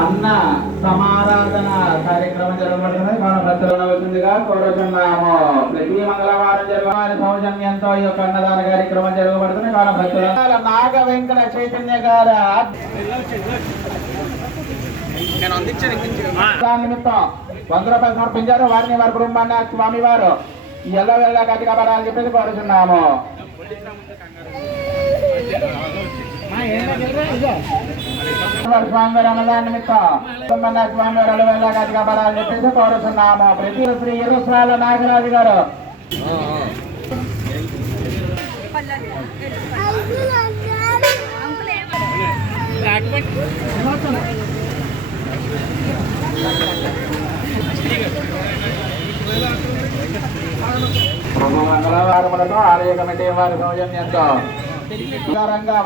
అన్న సమారాధన కార్యక్రమం జరగబడుతుంది. మన భక్తులను వచ్చిందిగా కోరుతున్నాము. ప్రతి మంగళవారం జరగని సౌజన్యంతో ఈ యొక్క అన్నదాన కార్యక్రమం జరగబడుతుంది. మన భక్తుల నాగ వెంకట చైతన్య గారు నిమిత్తం 100 రూపాయలు సమర్పించారు. వారిని వారి కుటుంబాన్ని స్వామి వారు ఎల్ల వెళ్ళ గట్టి కాపాడాలని చెప్పేసి కోరుతున్నాము. స్వామి వారి అన్నదాన నిమిత్తం స్వామి వారు ఎల్ల వెళ్ళ గట్టి కాపాడాలని చెప్పేసి కోరుతున్నాము. ప్రతి శ్రీ ఇరుసాల నాగరాజు గారు మంగళవారములతో ఆలయ కమిటీ వారి సౌజన్యంతో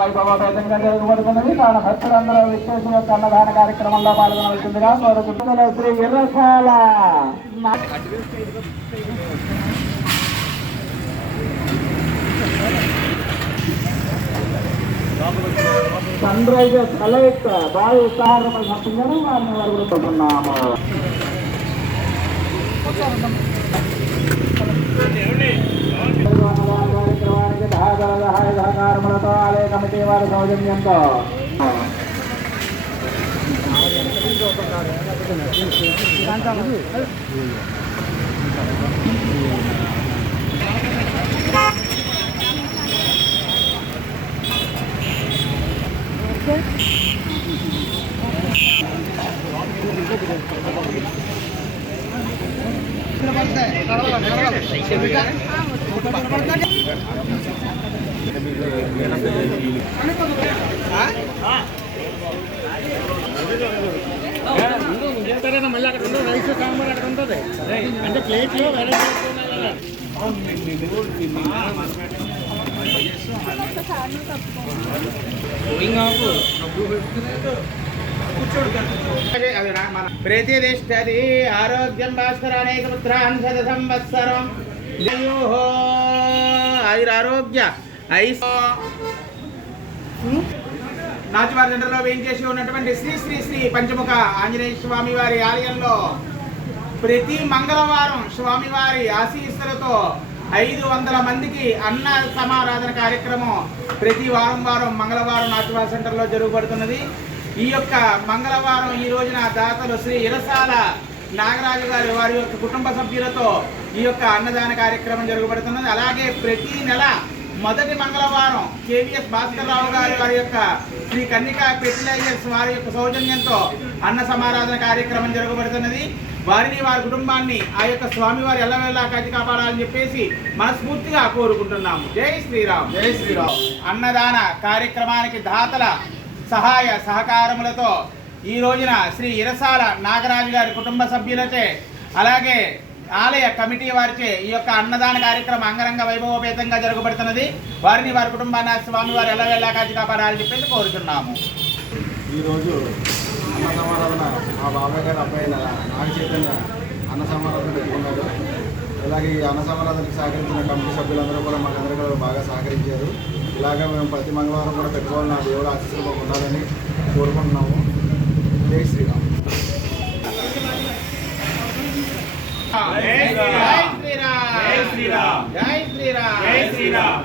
వైభవపేతంగా జరగబడుతున్నది. కావున భక్తులందరూ విశేష యొక్క అన్నదాన కార్యక్రమంలో పాల్గొనవలసిందిగా కోరుకుంటున్న శ్రీ ఇర్రసాల సన్ రైజర్స్ అలైట్ బాగా ఉత్సాహం పంపించడం వారిని వారు కోరుతున్నాము. కార్యక్రమానికి సహాయ సహకారములతో ఆలయ కమిటీ వారి సౌజన్యంతో మళ్ళీ అక్కడ ఉంటుంది రైస్ సాంబార్ అక్కడ ఉంటుంది అంటే ప్లేట్లో ప్రతిష్టది ఆరోగ్యం భాస్కర అనేక పుత్రాన్ శత సంవత్సరం ఆయురారోగ్య నాచివారి సెంటర్లో వేయించేసి ఉన్నటువంటి శ్రీ శ్రీ శ్రీ పంచముఖ ఆంజనేయ స్వామి వారి ఆలయంలో ప్రతి మంగళవారం స్వామివారి ఆశీస్సులతో 500 మందికి అన్న సమారాధన కార్యక్రమం ప్రతి వారం మంగళవారం నాచివారి సెంటర్లో జరుగుబడుతున్నది. ఈ యొక్క మంగళవారం ఈ రోజున దాతలు శ్రీ ఇరసాల నాగరాజు గారి వారి యొక్క కుటుంబ సభ్యులతో ఈ యొక్క అన్నదాన కార్యక్రమం జరగబడుతున్నది. అలాగే ప్రతి నెల మొదటి మంగళవారం కేవీఎస్ భాస్కర్ రావు గారి వారి యొక్క శ్రీ కన్నికా ఫెర్టిలైజర్స్ వారి యొక్క సౌజన్యంతో అన్న సమారాధన కార్యక్రమం జరగబడుతున్నది. వారిని వారి కుటుంబాన్ని ఆ యొక్క స్వామివారి ఎల్లవెల్లా కాచి కాపాడాలని చెప్పేసి మనస్ఫూర్తిగా కోరుకుంటున్నాము. జై శ్రీరామ్. జై శ్రీరామ్. అన్నదాన కార్యక్రమానికి దాతల సహాయ సహకారములతో ఈ రోజున శ్రీ ఇరసాల నాగరాజు గారి కుటుంబ సభ్యులచే అలాగే ఆలయ కమిటీ వారిచే ఈ యొక్క అన్నదాన కార్యక్రమం అంగరంగ వైభవపేతంగా జరగబడుతున్నది. వారిని వారి కుటుంబాన్ని స్వామివారు ఎల్లవెల్లా కాచి కాపాడాలని చెప్పేసి కోరుతున్నాము. ఈరోజు అన్న సమారాధన మా బాబాయ్ గారు అబ్బాయి నాగ చైతన్య అన్న సమారాధన పెట్టుకున్నారు. ఇలాగే ఈ అన్న సమారాధనకు సహకరించిన కమిటీ సభ్యులందరూ కూడా మాకందరూ కూడా బాగా సహకరించారు. ఇలాగే మేము ప్రతి మంగళవారం కూడా పెట్టుకోవాలని నా దేవుడు ఆశీస్సులు మాకు ఉండాలని కోరుకుంటున్నాము. జై శ్రీరామ్. జై శ్రీరామ్. జై శ్రీరామ్. జై శ్రీరామ్.